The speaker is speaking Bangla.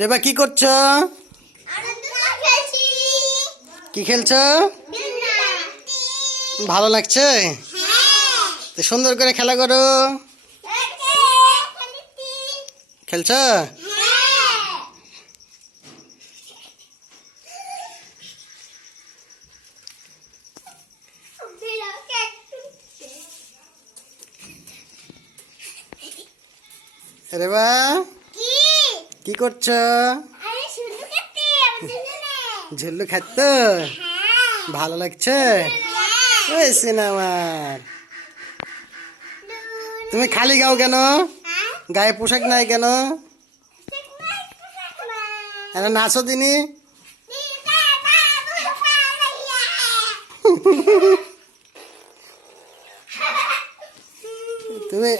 রেবা কি করছো? কি খেলছো? ভালো লাগছে? তো সুন্দর করে খেলা করো। খেলছো? রেবা কি করছো? ঝুল্লু খাচ্ছো? ভালো লাগছে? ওই সিনেমার তুমি খালি গাও কেন? গায়ে পোশাক নাই কেন? নাচো দিনি। তুমি